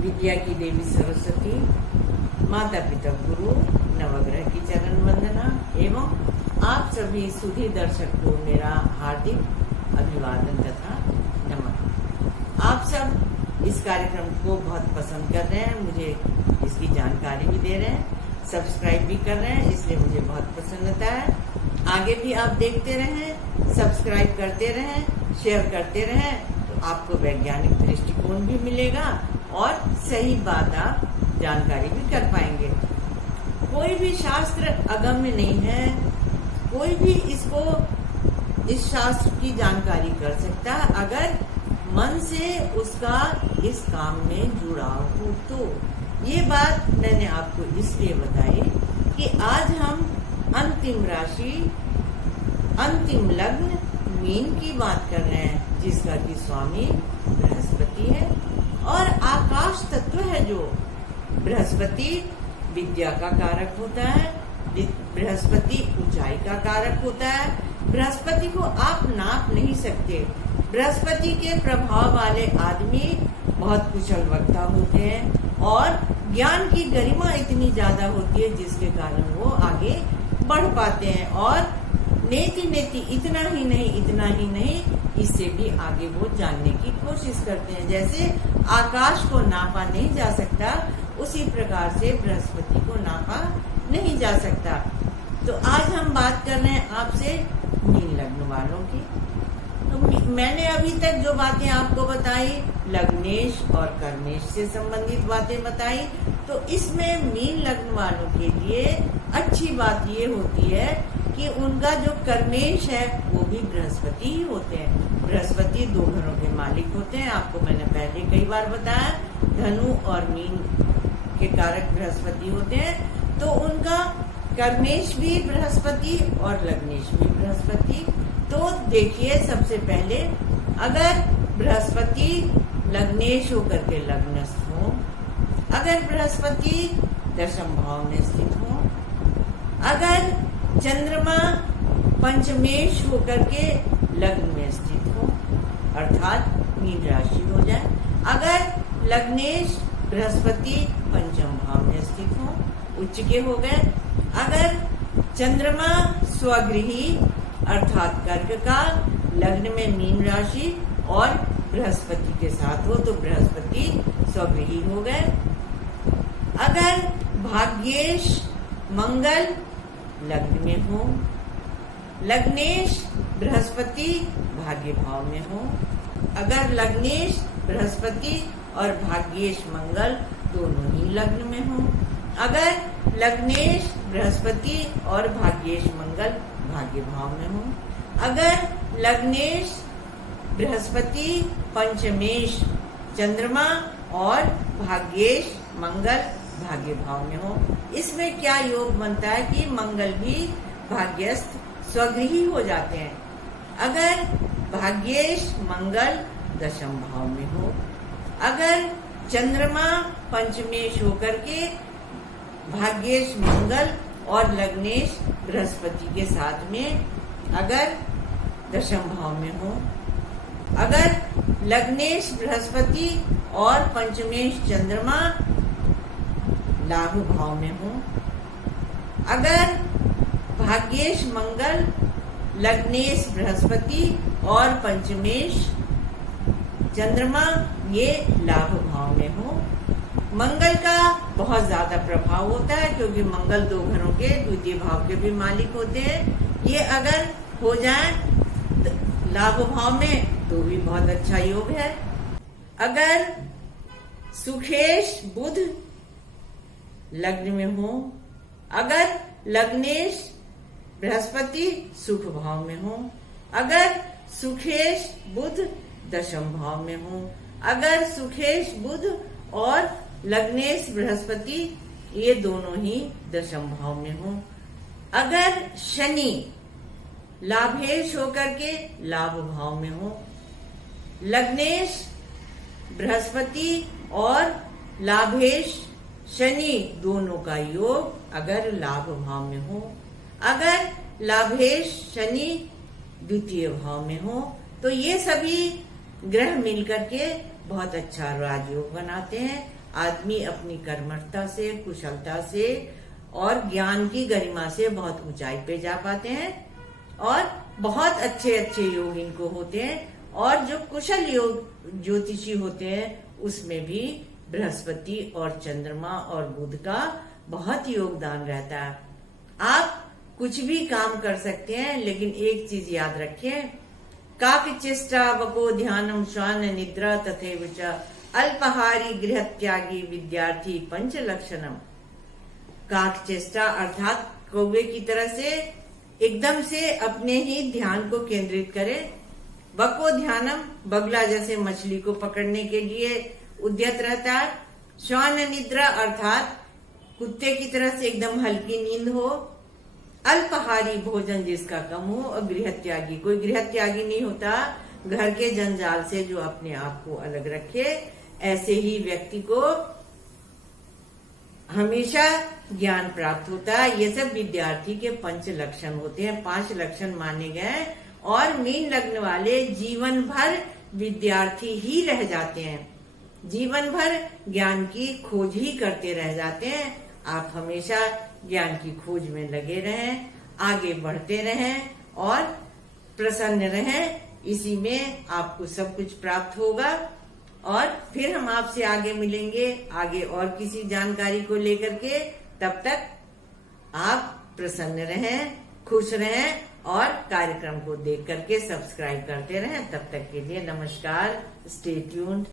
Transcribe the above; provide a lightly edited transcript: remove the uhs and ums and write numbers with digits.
विद्या की देवी सरस्वती, माता पिता गुरु, नवग्रह की चरण वंदना एवं आप सभी सुधी दर्शक को मेरा हार्दिक अभिवादन तथा नमन। आप सब इस कार्यक्रम को बहुत पसंद कर रहे हैं, मुझे इसकी जानकारी भी दे रहे हैं, सब्सक्राइब भी कर रहे हैं, इसलिए मुझे बहुत प्रसन्नता है। आगे भी आप देखते रहें, सब्सक्राइब करते रहें, शेयर करते रहें, तो आपको वैज्ञानिक दृष्टिकोण भी मिलेगा और सही बात आप जानकारी भी कर पाएंगे। कोई भी शास्त्र अगम्य नहीं है, कोई भी इस शास्त्र की जानकारी कर सकता है अगर मन से उसका इस काम में जुड़ाव हो। तो ये बात मैंने आपको इसलिए बताई कि आज हम अंतिम राशि, अंतिम लग्न मीन की बात कर रहे हैं, जिसका कि स्वामी बृहस्पति है और आकाश तत्व है। जो बृहस्पति विद्या का कारक होता है, बृहस्पति ऊंचाई का कारक होता है। बृहस्पति को आप नाप नहीं सकते। बृहस्पति के प्रभाव वाले आदमी बहुत कुशल वक्ता होते हैं और ज्ञान की गरिमा इतनी ज्यादा होती है जिसके कारण वो आगे बढ़ पाते हैं और नेति इतना ही नहीं इससे भी आगे वो जानने की कोशिश करते हैं। जैसे आकाश को नापा नहीं जा सकता, उसी प्रकार से बृहस्पति को नापा नहीं जा सकता। तो आज हम बात कर रहे हैं आपसे मीन लग्न वालों की। तो मैंने अभी तक जो बातें आपको बताई, लग्नेश और कर्मेश से संबंधित बातें बताई, तो इसमें मीन लग्न वालों के लिए अच्छी बात ये होती है कि उनका जो कर्मेश है वो भी बृहस्पति ही होते हैं। बृहस्पति दो घरों के मालिक होते हैं, आपको मैंने पहले कई बार बताया। धनु और मीन के कारक बृहस्पति होते हैं, तो उनका कर्मेश भी बृहस्पति और लग्नेश भी बृहस्पति। तो देखिए, सबसे पहले अगर बृहस्पति लग्नेश होकर के लग्नस्थ हो, अगर बृहस्पति दशम भाव में स्थित हो, अगर चंद्रमा पंचमेश होकर के लग्न में स्थित हो, अर्थात मीन राशि हो जाए, अगर लग्नेश बृहस्पति पंचम भाव में स्थित हो, उच्च के हो गए, अगर चंद्रमा स्वगृही अर्थात कर्क का लग्न में मीन राशि और बृहस्पति के साथ हो तो बृहस्पति स्वगृही हो गए, अगर भाग्येश मंगल लग्न में हो, लग्नेश बृहस्पति भाग्य भाव में हो, अगर लग्नेश बृहस्पति और भाग्येश मंगल दोनों ही लग्न में हो, अगर लग्नेश बृहस्पति और भाग्येश मंगल भाग्य भाव में हो, अगर लग्नेश बृहस्पति पंचमेश चंद्रमा और भाग्येश मंगल भाग्य भाव में हो। इसमें क्या योग बनता है कि मंगल भी भाग्यस्थ स्वगृही हो जाते हैं। अगर भाग्येश मंगल दशम भाव में हो, अगर चंद्रमा पंचमेश होकर के भाग्येश मंगल और लग्नेश बृहस्पति के साथ में अगर दशम भाव में हो, अगर लग्नेश बृहस्पति और पंचमेश चंद्रमा राहु भाव में हो, अगर भाग्येश मंगल लग्नेश बृहस्पति और पंचमेश चंद्रमा ये लाभ भाव में हो। मंगल का बहुत ज्यादा प्रभाव होता है क्योंकि मंगल दो घरों के द्वितीय भाव के भी मालिक होते हैं। ये अगर हो जाए लाभ भाव में तो भी बहुत अच्छा योग है। अगर सुखेश बुध लग्न में हो, अगर लग्नेश बृहस्पति सुख भाव में हो, अगर सुखेश बुध दशम भाव में हो, अगर सुखेश बुध और लग्नेश बृहस्पति ये दोनों ही दशम भाव में हो, अगर शनि लाभेश होकर के लाभ भाव में हो, लग्नेश बृहस्पति और लाभेश शनि दोनों का योग अगर लाभ भाव में हो, अगर लाभेश शनि द्वितीय भाव में हो, तो ये सभी ग्रह मिलकर के बहुत अच्छा राजयोग बनाते हैं आदमी अपनी कर्मठता से, कुशलता से और ज्ञान की गरिमा से बहुत ऊंचाई पे जा पाते हैं और बहुत अच्छे अच्छे योग इनको होते हैं। और जो कुशल योग ज्योतिषी होते हैं उसमें भी बृहस्पति और चंद्रमा और बुध का बहुत योगदान रहता है। आप कुछ भी काम कर सकते हैं, लेकिन एक चीज याद रखें, काकचेष्टा वको ध्यानम श्वान निद्रा तथैव च अल्पहारी गृह त्यागी विद्यार्थी पंच लक्षणम। काकचेष्टा अर्थात कौवे की तरह से एकदम से अपने ही ध्यान को केंद्रित करें। वको ध्यानम, बगला जैसे मछली को पकड़ने के लिए उद्यत रहता है। श्वान निद्रा अर्थात कुत्ते की तरह से एकदम हल्की नींद हो। अल्पहारी भोजन जिसका कम हो। और गृह त्यागी, कोई गृह त्यागी नहीं होता, घर के जंजाल से जो अपने आप को अलग रखे, ऐसे ही व्यक्ति को हमेशा ज्ञान प्राप्त होता है। ये सब विद्यार्थी के पंच लक्षण होते हैं, 5 लक्षण माने गए। और मीन लग्न वाले जीवन भर विद्यार्थी ही रह जाते हैं, जीवन भर ज्ञान की खोज ही करते रह जाते हैं। आप हमेशा ज्ञान की खोज में लगे रहें, आगे बढ़ते रहें और प्रसन्न रहें। इसी में आपको सब कुछ प्राप्त होगा। और फिर हम आपसे आगे मिलेंगे, आगे और किसी जानकारी को लेकर के। तब तक आप प्रसन्न रहें, खुश रहें और कार्यक्रम को देख करके सब्सक्राइब करते रहें। तब तक के लिए नमस्कार, स्टे ट्यून्ड।